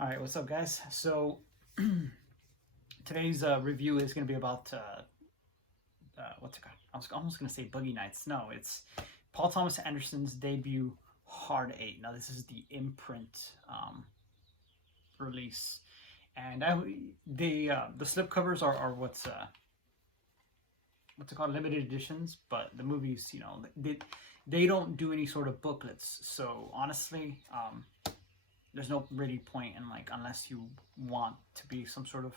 All right, what's up, guys? So today's review is going to be about what's it called? I was almost going to say Boogie Nights. No, it's Paul Thomas Anderson's debut, Hard Eight. Now, this is the Imprint release, and the slipcovers are what's it called, limited editions, but the movies, they don't do any sort of booklets. So honestly, there's no really point in, like, unless you want to be some sort of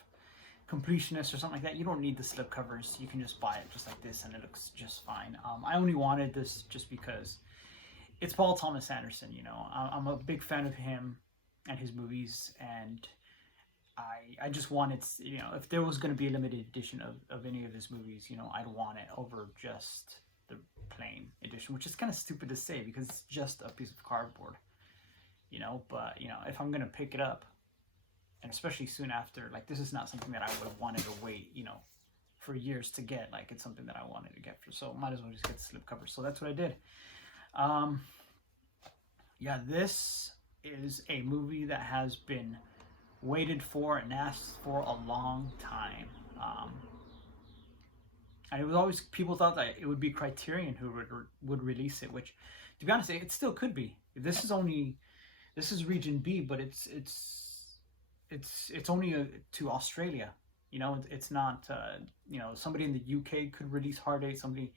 completionist or something like that, you don't need the slip covers. You can just buy it just like this and it looks just fine. I only wanted this just because it's Paul Thomas Anderson. I'm a big fan of him and his movies, and I just wanted, if there was going to be a limited edition of any of his movies, I'd want it over just the plain edition, which is kind of stupid to say because it's just a piece of cardboard. But if I'm gonna pick it up, and especially soon after, like, this is not something that I would have wanted to wait, for years to get. Like, it's something that I wanted to get so might as well just get the slipcover. So that's what I did. Yeah, this is a movie that has been waited for and asked for a long time. And it was always, people thought that it would be Criterion who would release it, which, to be honest, it still could be. This is region B, but it's only to Australia. It's not. Somebody in the UK could release Hard Eight. Somebody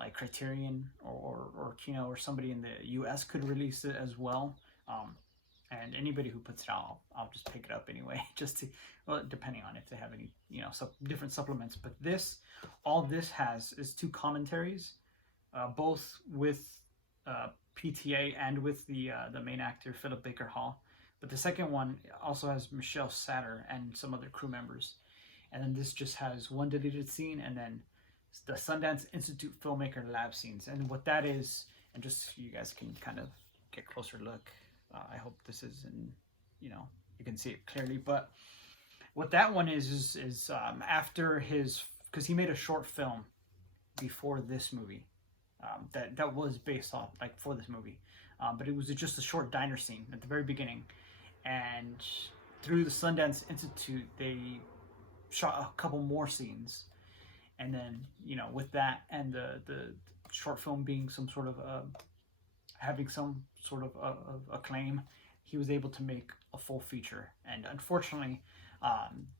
like Criterion or Kino or somebody in the US could release it as well. And anybody who puts it out, I'll just pick it up anyway, just to, well, depending on if they have any, different supplements. But all this has is two commentaries, both with PTA and with the main actor Philip Baker Hall, but the second one also has Michelle Satter and some other crew members, and then this just has one deleted scene and then the Sundance Institute filmmaker lab scenes. And what that is, and just so you guys can kind of get a closer look, I hope this is you can see it clearly. But what that one is after his, because he made a short film before this movie. That was based off, like, for this movie, but it was just a short diner scene at the very beginning, and through the Sundance Institute they shot a couple more scenes, and then with that and the short film being some sort of having some sort of acclaim, he was able to make a full feature. And unfortunately,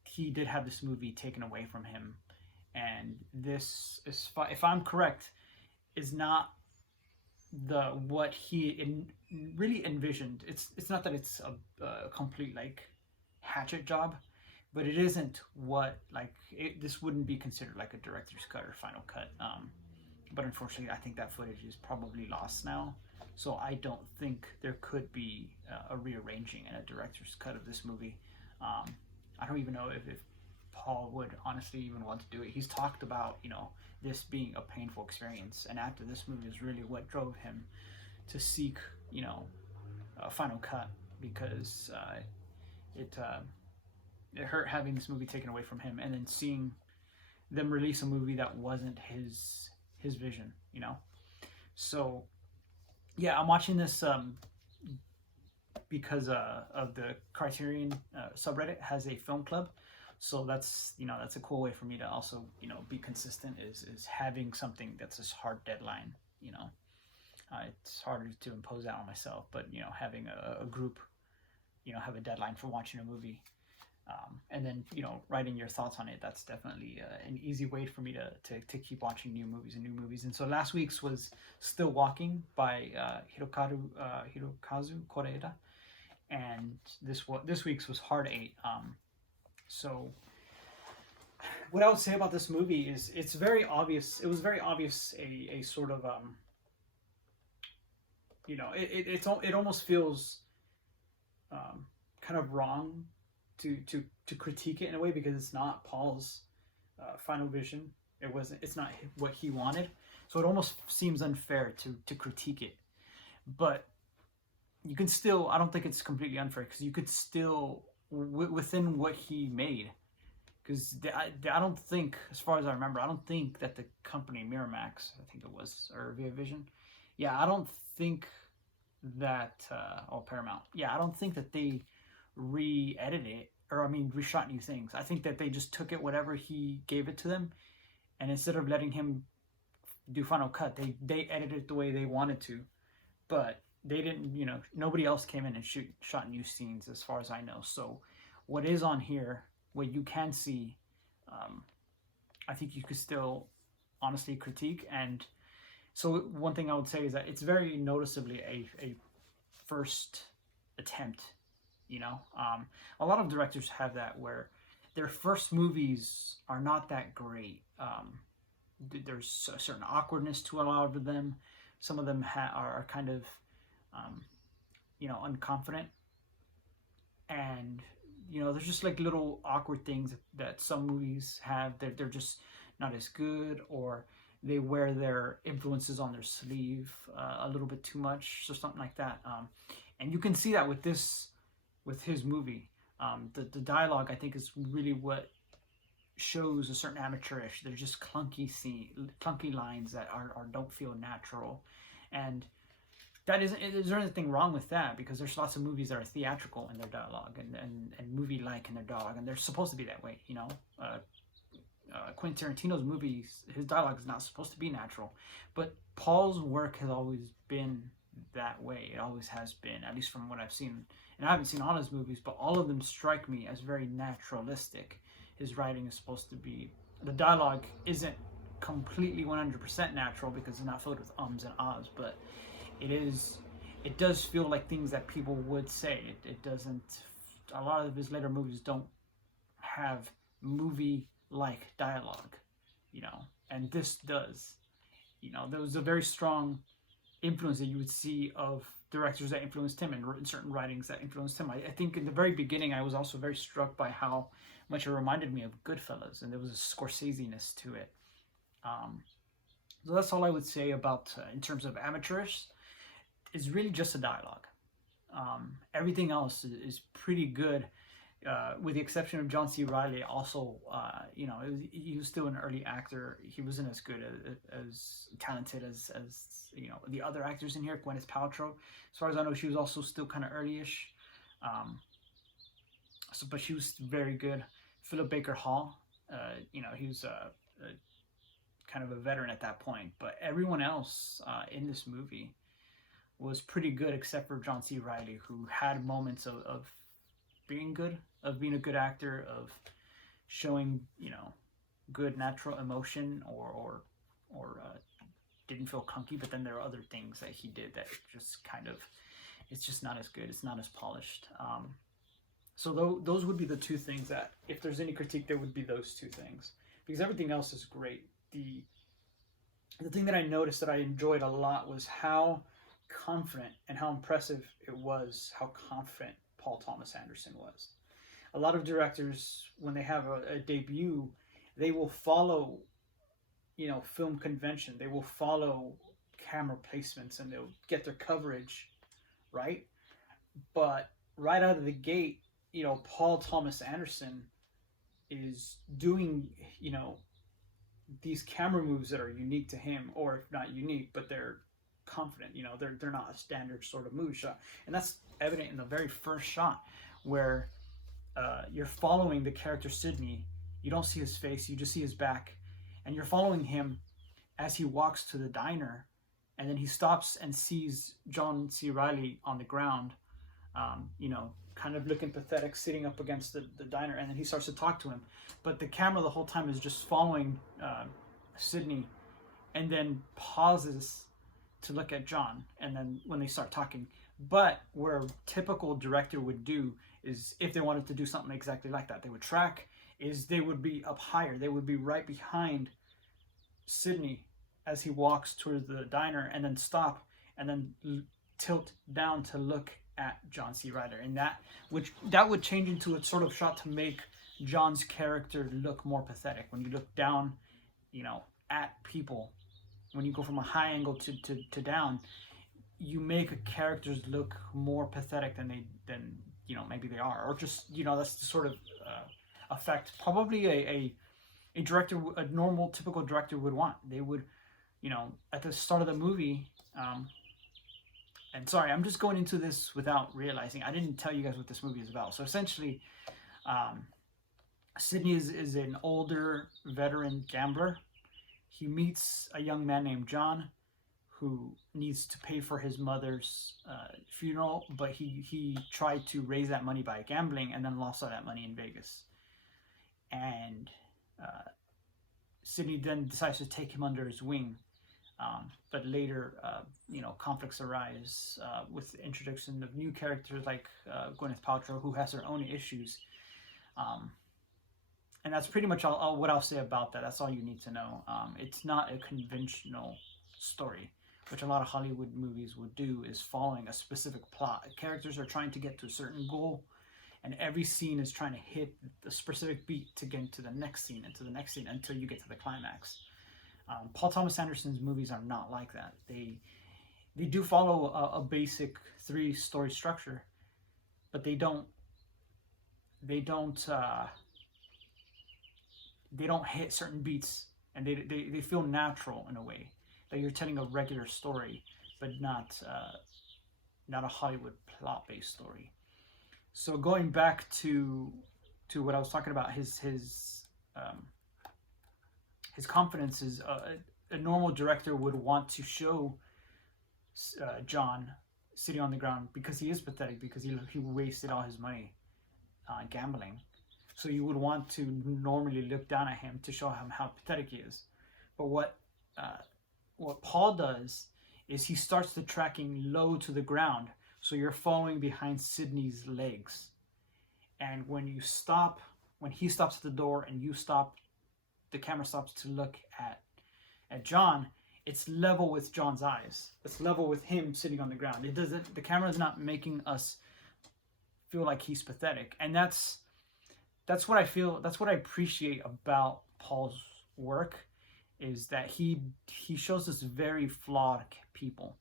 he did have this movie taken away from him, and this is, if I'm correct, is not what he really envisioned. It's not that it's a complete, like, hatchet job, but it isn't what, like, this wouldn't be considered like a director's cut or final cut. But unfortunately, I think that footage is probably lost now, so I don't think there could be a rearranging and a director's cut of this movie. I don't even know if Paul would honestly even want to do it. He's talked about, this being a painful experience, and after this movie is really what drove him to seek, a final cut, because it hurt having this movie taken away from him, and then seeing them release a movie that wasn't his vision. So yeah, I'm watching this because of the Criterion subreddit has a film club. So that's a cool way for me to also be consistent, is having something that's this hard deadline. It's harder to impose that on myself, but having a group have a deadline for watching a movie, and then writing your thoughts on it, that's definitely an easy way for me to keep watching new movies. And so last week's was Still Walking by Hirokazu Koreeda, and this week's was Hard Eight. So what I would say about this movie is it's very obvious. It was very obvious a sort of it almost feels kind of wrong to critique it in a way, because it's not Paul's final vision. It's not what he wanted. So it almost seems unfair to critique it. But you can still, I don't think it's completely unfair, because you could still, within what he made, because I don't think, as far as I remember, I don't think that the company Miramax, I think it was, or Via Vision, yeah, I don't think that, or Paramount, yeah, I don't think that they re-edit it, or I mean reshot new things. I think that they just took it whatever he gave it to them, and instead of letting him do final cut, they edited it the way they wanted to. But they didn't, you know, nobody else came in and shot new scenes as far as I know. So what is on here, what you can see, I think you could still honestly critique. And so one thing I would say is that it's very noticeably a first attempt, you know. A lot of directors have that, where their first movies are not that great. There's a certain awkwardness to a lot of them. Some of them are kind of, you know, unconfident. And, you know, there's just like little awkward things that some movies have. They're just not as good, or they wear their influences on their sleeve a little bit too much, or something like that. And you can see that with his movie. The dialogue, I think, is really what shows a certain amateurish. They're just clunky lines that don't feel natural. And that isn't, there's anything wrong with that, because there's lots of movies that are theatrical in their dialogue and movie-like in their dialogue, and they're supposed to be that way, you know. Quentin Tarantino's movies, his dialogue is not supposed to be natural, but Paul's work has always been that way. It always has been, at least from what I've seen. And I haven't seen all his movies, but all of them strike me as very naturalistic. His writing is supposed to be, the dialogue isn't completely 100% natural, because it's not filled with ums and ahs, but it does feel like things that people would say. It doesn't, a lot of his later movies don't have movie-like dialogue, you know, and this does. You know, there was a very strong influence that you would see of directors that influenced him, and certain writings that influenced him. I think in the very beginning, I was also very struck by how much it reminded me of Goodfellas, and there was a Scorsese-ness to it. So that's all I would say about, in terms of amateurish, is really just a dialogue. Everything else is pretty good, with the exception of John C. Reilly. Also, you know, he was still an early actor. He wasn't as good as talented as you know, the other actors in here. Gwyneth Paltrow, as far as I know, she was also still kind of early-ish. But she was very good. Philip Baker Hall, you know, he was kind of a veteran at that point. But everyone else in this movie was pretty good, except for John C. Reilly, who had moments of being good, of being a good actor, of showing, you know, good natural emotion, or didn't feel clunky. But then there are other things that he did that just kind of, it's just not as good. It's not as polished. So those would be the two things that, if there's any critique, there would be those two things, because everything else is great. The thing that I noticed that I enjoyed a lot was how confident and how impressive it was, how confident Paul Thomas Anderson was. A lot of directors, when they have a debut, they will follow, you know, film convention. They will follow camera placements, and they'll get their coverage right. But right out of the gate, you know, Paul Thomas Anderson is doing, you know, these camera moves that are unique to him, or if not unique, but they're confident. You know, they're not a standard sort of movie shot, and that's evident in the very first shot, where you're following the character Sidney. You don't see his face, you just see his back, and you're following him as he walks to the diner, and then he stops and sees John C. Reilly on the ground, you know, kind of looking pathetic, sitting up against the diner, and then he starts to talk to him. But the camera the whole time is just following Sidney, and then pauses to look at John, and then when they start talking. But where a typical director would do is, if they wanted to do something exactly like that, they would track, is they would be up higher. They would be right behind Sidney as he walks towards the diner, and then stop, and then tilt down to look at John C. Reilly. And that would change into a sort of shot to make John's character look more pathetic. When you look down, you know, at people, when you go from a high angle to down, you make characters look more pathetic than you know, maybe they are, or just, you know, that's the sort of effect probably a director, a normal typical director would want. They would, you know, at the start of the movie, And sorry, I'm just going into this without realizing. I didn't tell you guys what this movie is about. So essentially, um, Sydney is an older veteran gambler. He meets a young man named John who needs to pay for his mother's funeral, but he tried to raise that money by gambling and then lost all that money in Vegas. And uh, Sydney then decides to take him under his wing. But later, conflicts arise with the introduction of new characters like Gwyneth Paltrow, who has her own issues. Um, and that's pretty much what I'll say about that. That's all you need to know. It's not a conventional story, which a lot of Hollywood movies would do, is following a specific plot. Characters are trying to get to a certain goal, and every scene is trying to hit the specific beat to get into the next scene, into the next scene, until you get to the climax. Paul Thomas Anderson's movies are not like that. They do follow a basic 3-story structure, but they don't hit certain beats, and they feel natural in a way that you're telling a regular story, but not a Hollywood plot-based story. So going back to what I was talking about, his confidence is a normal director would want to show John sitting on the ground because he is pathetic, because he wasted all his money gambling. So you would want to normally look down at him to show him how pathetic he is. But what Paul does is he starts the tracking low to the ground, so you're following behind Sydney's legs. And when he stops at the door and you stop, the camera stops to look at John, it's level with John's eyes. It's level with him sitting on the ground. The camera is not making us feel like he's pathetic. And that's what I feel, that's what I appreciate about Paul's work, is that he shows us very flawed people.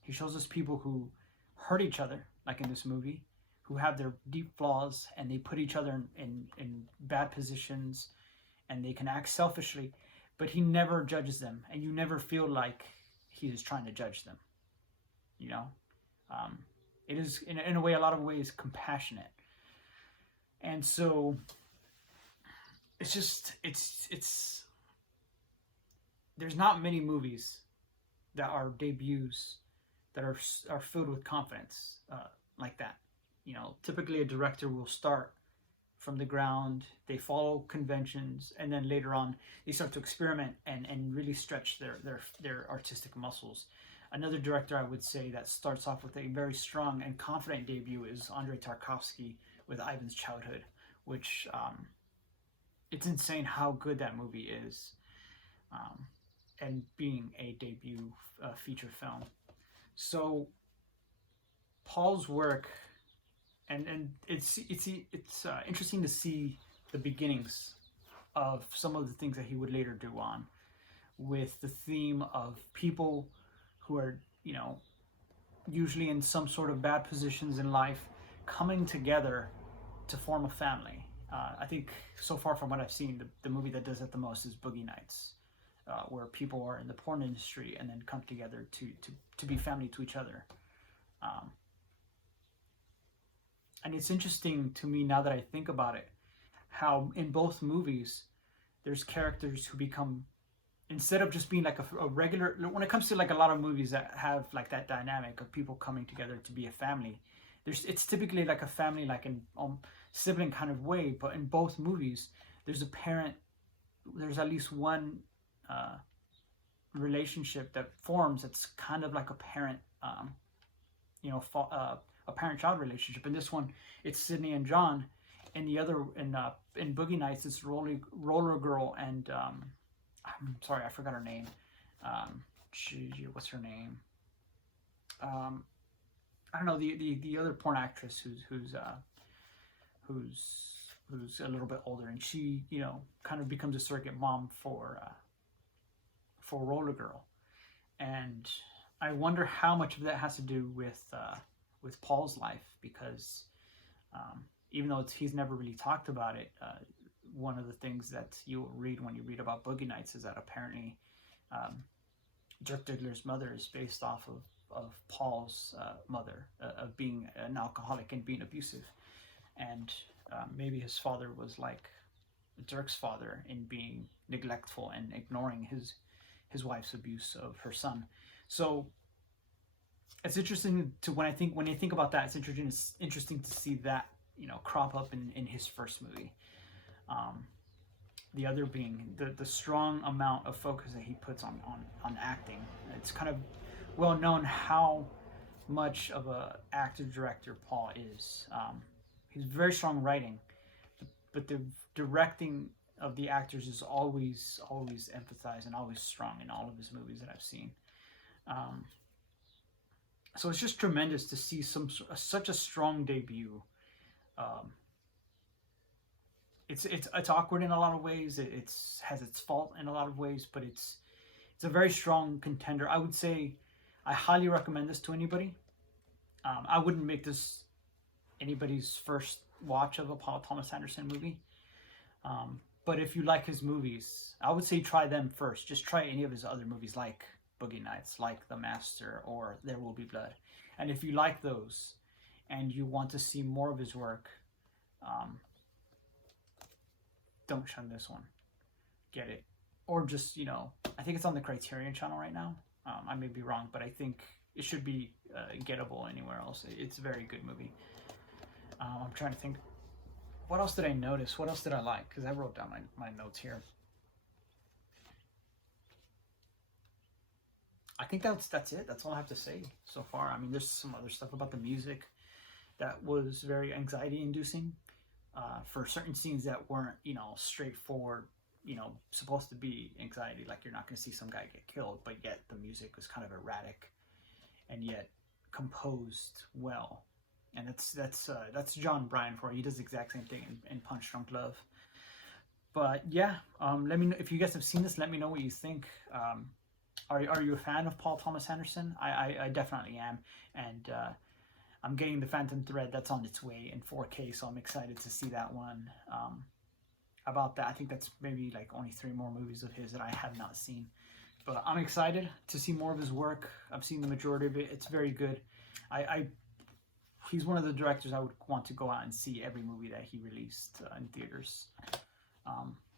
He shows us people who hurt each other, like in this movie, who have their deep flaws, and they put each other in bad positions, and they can act selfishly, but he never judges them, and you never feel like he is trying to judge them. It is in a way, a lot of ways, compassionate. And so it's there's not many movies that are debuts that are filled with confidence like that. Typically a director will start from the ground, they follow conventions, and then later on they start to experiment and really stretch their artistic muscles. Another director I would say that starts off with a very strong and confident debut is Andrei Tarkovsky with Ivan's Childhood, which it's insane how good that movie is, and being a debut feature film. So Paul's work, and it's interesting to see the beginnings of some of the things that he would later do on, with the theme of people who are, usually in some sort of bad positions in life, coming together to form a family. I think so far from what I've seen, the movie that does it the most is Boogie Nights, where people are in the porn industry and then come together to be family to each other. And it's interesting to me, now that I think about it, how in both movies there's characters who become, instead of just being like a regular, when it comes to like a lot of movies that have like that dynamic of people coming together to be a family, it's typically like a family, like in sibling kind of way. But in both movies, there's at least one relationship that forms that's kind of like a parent, a parent-child relationship. In this one, it's Sydney and John. In the other, in Boogie Nights, it's Roller Girl and I'm sorry, I forgot her name. What's her name? I don't know, the other porn actress who's a little bit older, and she kind of becomes a surrogate mom for Roller Girl. And I wonder how much of that has to do with Paul's life, because even though he's never really talked about it, one of the things that you'll read when you read about Boogie Nights is that apparently Dirk Diggler's mother is based off of Paul's mother, of being an alcoholic and being abusive. And maybe his father was like Dirk's father in being neglectful and ignoring his wife's abuse of her son. So it's interesting to when you think about that, it's interesting to see that, you know, crop up in his first movie. The other being the strong amount of focus that he puts on acting. It's kind of well known how much of a actor director Paul is. He's very strong writing, but the directing of the actors is always emphasized and always strong in all of his movies that I've seen. So it's just tremendous to see such a strong debut. It's awkward in a lot of ways. It has its fault in a lot of ways, but it's a very strong contender. I would say I highly recommend this to anybody. I wouldn't make this anybody's first watch of a Paul Thomas Anderson movie. But if you like his movies, I would say try them first. Just try any of his other movies like Boogie Nights, like The Master, or There Will Be Blood. And if you like those and you want to see more of his work, don't shun this one. Get it. Or just, you know, I think it's on the Criterion channel right now. I may be wrong, but I think it should be gettable anywhere else. It's a very good movie. I'm trying to think. What else did I notice? What else did I like? Because I wrote down my notes here. I think that's it. That's all I have to say so far. I mean, there's some other stuff about the music that was very anxiety-inducing for certain scenes that weren't, you know, straightforward, you know, supposed to be anxiety. Like, you're not going to see some guy get killed, but yet the music was kind of erratic and yet composed well. And that's John Bryan for you. He does the exact same thing in Punch Drunk Love. But yeah, let me know if you guys have seen this. Let me know what you think. Are you a fan of Paul Thomas Anderson? I definitely am, and I'm getting the Phantom Thread. That's on its way in 4K, so I'm excited to see that one. About that, I think that's maybe like only 3 more movies of his that I have not seen, but I'm excited to see more of his work. I've seen the majority of it. It's very good. He's one of the directors I would want to go out and see every movie that he released in theaters,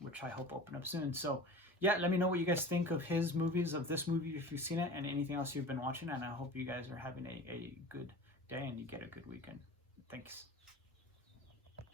which I hope open up soon. So yeah, let me know what you guys think of his movies, of this movie if you've seen it, and anything else you've been watching. And I hope you guys are having a good day and you get a good weekend. Thanks.